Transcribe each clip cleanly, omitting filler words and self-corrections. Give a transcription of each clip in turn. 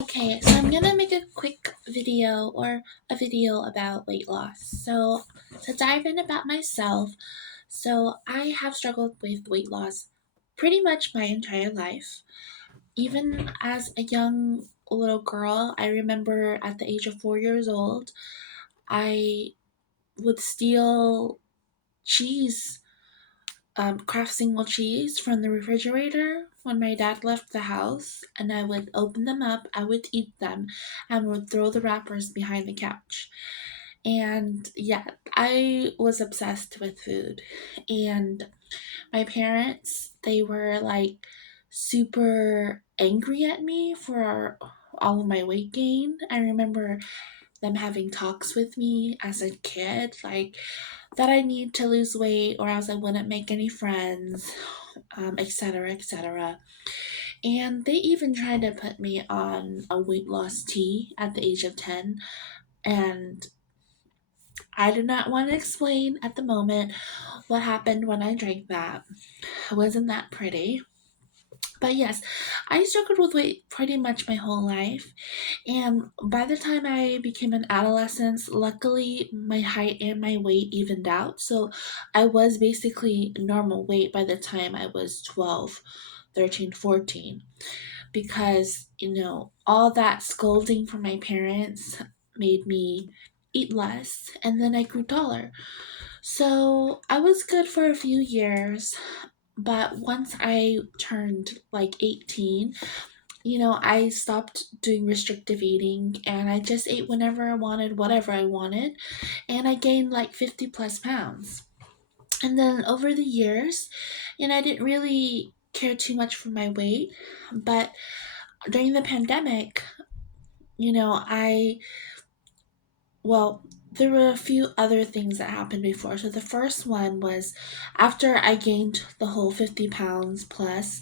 Okay, so I'm gonna make a quick video or a video about weight loss. So, to dive in about myself, I have struggled with weight loss pretty much my entire life. Even as a young little girl, I remember at the age of 4 years old, I would steal cheese, Kraft single cheese from the refrigerator when my dad left the house, and I would open them up, I would eat them, and would throw the wrappers behind the couch. And yeah, I was obsessed with food. And my parents, they were like super angry at me for all of my weight gain. I remember them having talks with me as a kid, like that I need to lose weight or else I wouldn't make any friends, etc., etc. And they even tried to put me on a weight loss tea at the age of 10. And I do not want to explain at the moment what happened when I drank that. It wasn't that pretty. But yes, I struggled with weight pretty much my whole life. And by the time I became an adolescent, luckily my height and my weight evened out. So I was basically normal weight by the time I was 12, 13, 14. Because, all that scolding from my parents made me eat less. And then I grew taller. So I was good for a few years. But once I turned like 18, I stopped doing restrictive eating and I just ate whenever I wanted, whatever I wanted, and I gained like 50 plus pounds. And then over the years, I didn't really care too much for my weight, but during the pandemic, I, well, there were a few other things that happened before. So the first one was after I gained the whole 50 pounds plus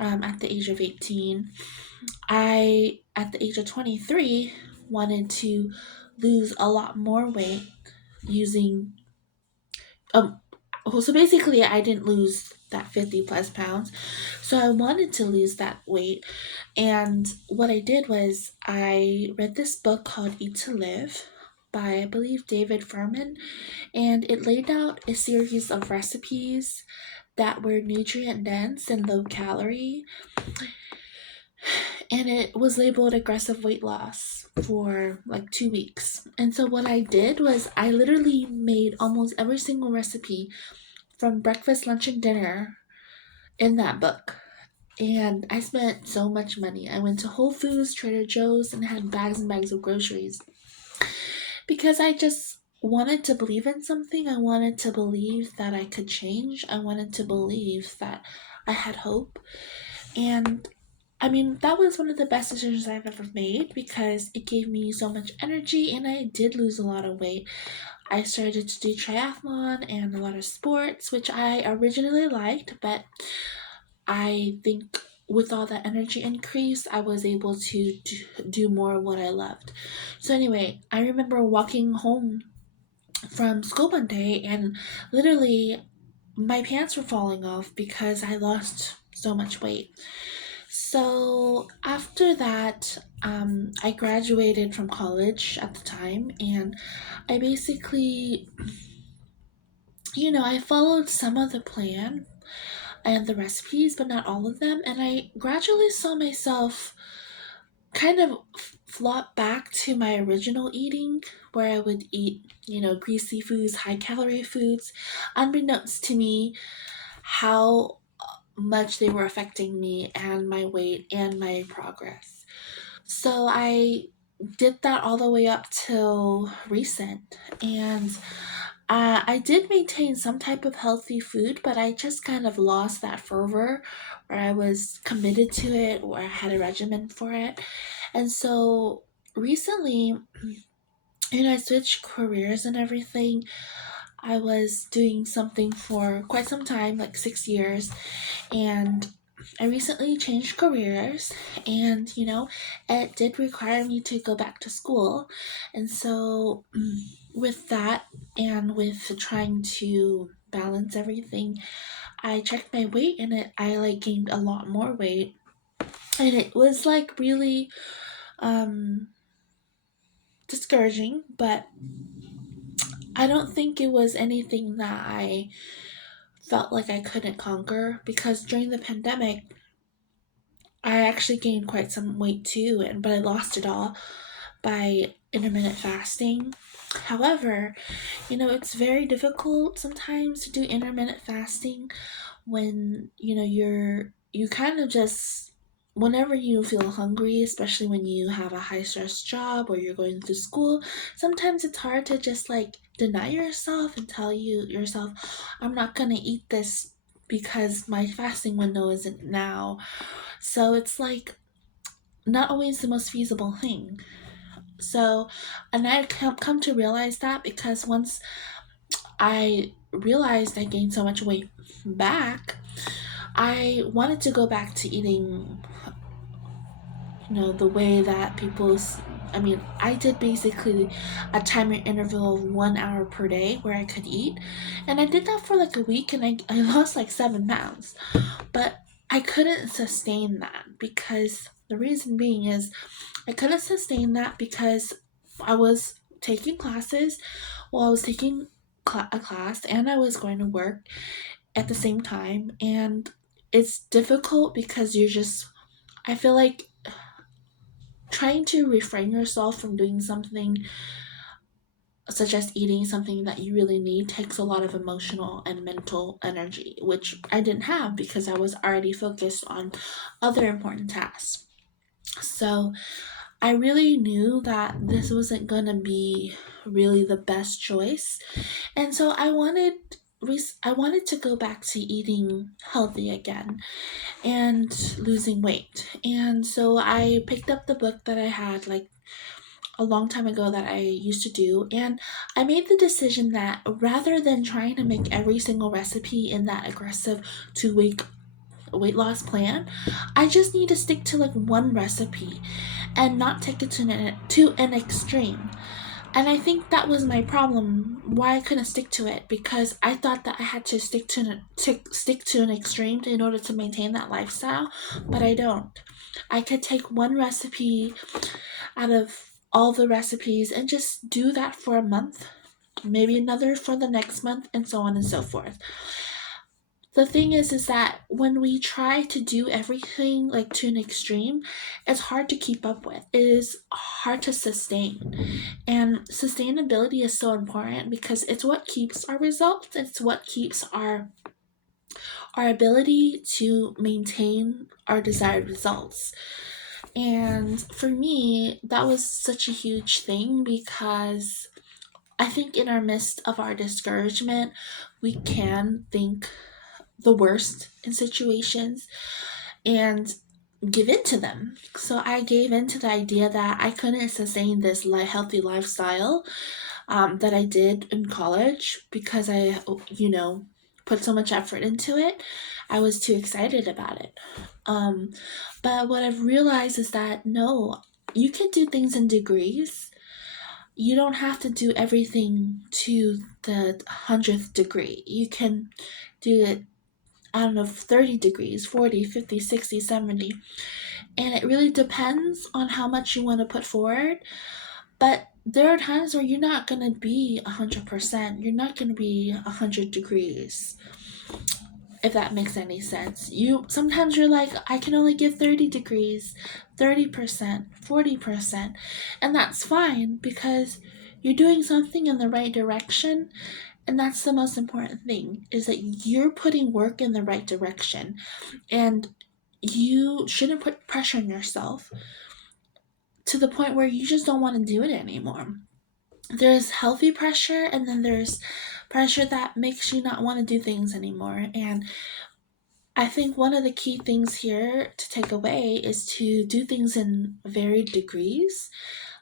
at the age of 18. At the age of 23, wanted to lose a lot more weight using, so basically, I didn't lose that 50 plus pounds. So I wanted to lose that weight. And what I did was I read this book called Eat to Live by, I believe, David Furman. And it laid out a series of recipes that were nutrient dense and low calorie, and it was labeled aggressive weight loss for like 2 weeks. And so what I did was I literally made almost every single recipe from breakfast, lunch, and dinner in that book. And I spent so much money. I went to Whole Foods, Trader Joe's, and had bags and bags of groceries because I just wanted to believe in something. I wanted to believe that I could change. I wanted to believe that I had hope. And I mean, that was one of the best decisions I've ever made because it gave me so much energy and I did lose a lot of weight. I started to do triathlon and a lot of sports, which I originally liked, but I think with all that energy increase, I was able to do more of what I loved. So, anyway, I remember walking home from school one day and literally my pants were falling off because I lost so much weight. So after that, I graduated from college at the time, and I basically, I followed some of the plan and the recipes, but not all of them. And I gradually saw myself kind of flop back to my original eating, where I would eat, greasy foods, high calorie foods, unbeknownst to me, how much they were affecting me and my weight and my progress. So I did that all the way up till recent. And I did maintain some type of healthy food, but I just kind of lost that fervor where I was committed to it or I had a regimen for it. And so recently, I switched careers and everything. I was doing something for quite some time, like 6 years, and I recently changed careers, and it did require me to go back to school. And so, with that, and with trying to balance everything, I checked my weight, and I like gained a lot more weight, and it was like really um, discouraging, but I don't think it was anything that I felt like I couldn't conquer because during the pandemic, I actually gained quite some weight too, but I lost it all by intermittent fasting. However, it's very difficult sometimes to do intermittent fasting when you kind of just whenever you feel hungry, especially when you have a high stress job or you're going through school. Sometimes it's hard to just like deny yourself and tell yourself, I'm not gonna eat this because my fasting window isn't now. So it's like not always the most feasible thing. So, and I come to realize that because once I realized I gained so much weight back, I wanted to go back to eating, the way that I mean, I did basically a timer interval of 1 hour per day where I could eat. And I did that for like a week and I lost like 7 pounds. But I couldn't sustain that because the reason being is I couldn't sustain that because I was taking classes while I was taking a class and I was going to work at the same time. And it's difficult because I feel like trying to refrain yourself from doing something such as eating something that you really need takes a lot of emotional and mental energy, which I didn't have because I was already focused on other important tasks. So I really knew that this wasn't going to be really the best choice. And so I wanted to go back to eating healthy again and losing weight. And so I picked up the book that I had like a long time ago that I used to do, and I made the decision that rather than trying to make every single recipe in that aggressive 2 week weight loss plan, I just need to stick to like one recipe and not take it to an extreme. And I think that was my problem why I couldn't stick to it because I thought that I had to stick to an extreme in order to maintain that lifestyle, but I don't. I could take one recipe out of all the recipes and just do that for a month, maybe another for the next month, and so on and so forth. The thing is that when we try to do everything like to an extreme, it's hard to keep up with. It is hard to sustain. And sustainability is so important because it's what keeps our results. It's what keeps our ability to maintain our desired results. And for me, that was such a huge thing because I think in our midst of our discouragement, we can think the worst in situations and give in to them. So I gave in to the idea that I couldn't sustain this healthy lifestyle that I did in college because put so much effort into it. I was too excited about it. Um, but what I've realized is that no, you can do things in degrees. You don't have to do everything to the 100th degree. You can do it, I don't know, 30 degrees, 40, 50, 60, 70. And it really depends on how much you want to put forward. But there are times where you're not going to be 100%. You're not going to be 100 degrees, if that makes any sense. Sometimes you're like, I can only give 30 degrees, 30%, 40%, and that's fine because you're doing something in the right direction, and that's the most important thing is that you're putting work in the right direction, and you shouldn't put pressure on yourself to the point where you just don't want to do it anymore. There's healthy pressure, and then there's pressure that makes you not want to do things anymore. And I think one of the key things here to take away is to do things in varied degrees.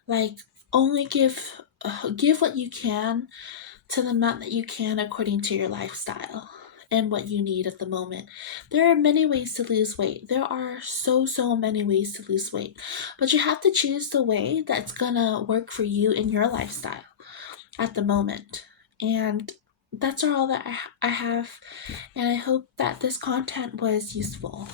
Like only give what you can to the amount that you can according to your lifestyle and what you need at the moment. There are many ways to lose weight. There are so many ways to lose weight. But you have to choose the way that's gonna work for you in your lifestyle at the moment. And that's all that I have, and I hope that this content was useful.